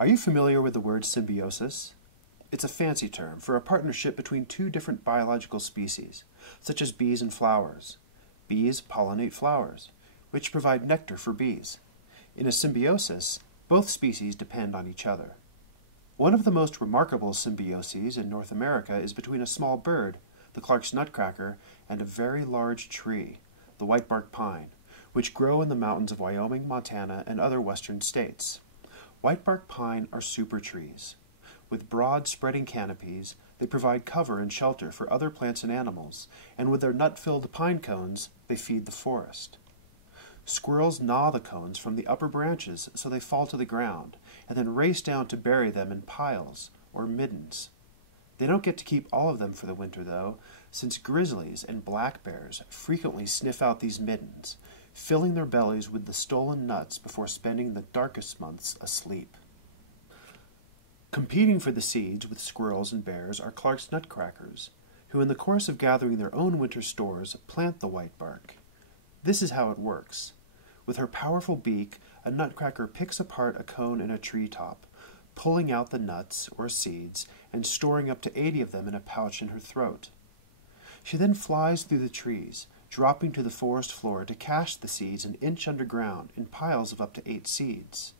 Are you familiar with the word symbiosis? It's a fancy term for a partnership between two different biological species, such as bees and flowers. Bees pollinate flowers, which provide nectar for bees. In a symbiosis, both species depend on each other. One of the most remarkable symbioses in North America is between a small bird, the Clark's nutcracker, and a very large tree, the whitebark pine, which grow in the mountains of Wyoming, Montana, and other western states. Whitebark pine are super trees. With broad, spreading canopies, they provide cover and shelter for other plants and animals, and with their nut-filled pine cones, they feed the forest. Squirrels gnaw the cones from the upper branches so they fall to the ground, and then race down to bury them in piles, or middens. They don't get to keep all of them for the winter, though, since grizzlies and black bears frequently sniff out these middens, filling their bellies with the stolen nuts before spending the darkest months asleep. Competing for the seeds with squirrels and bears are Clark's nutcrackers, who in the course of gathering their own winter stores plant the whitebark. This is how it works. With her powerful beak, a nutcracker picks apart a cone in a treetop, pulling out the nuts or seeds and storing up to 80 of them in a pouch in her throat. She then flies through the trees, dropping to the forest floor to cache the seeds an inch underground in piles of up to 8 seeds.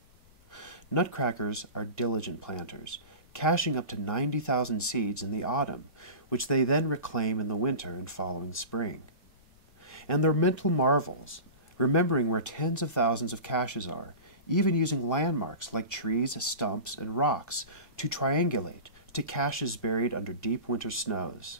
Nutcrackers are diligent planters, caching up to 90,000 seeds in the autumn, which they then reclaim in the winter and following spring. And they're mental marvels, remembering where tens of thousands of caches are, even using landmarks like trees, stumps, and rocks to triangulate to caches buried under deep winter snows.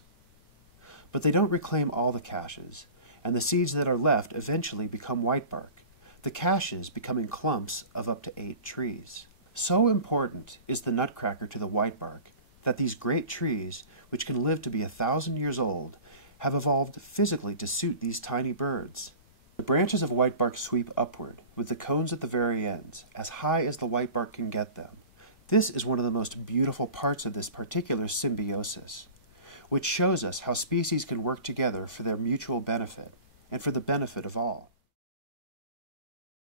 But they don't reclaim all the caches, and the seeds that are left eventually become whitebark, the caches becoming clumps of up to 8 trees. So important is the nutcracker to the whitebark that these great trees, which can live to be 1,000 years old, have evolved physically to suit these tiny birds. The branches of whitebark sweep upward, with the cones at the very ends, as high as the whitebark can get them. This is one of the most beautiful parts of this particular symbiosis, which shows us how species can work together for their mutual benefit, and for the benefit of all.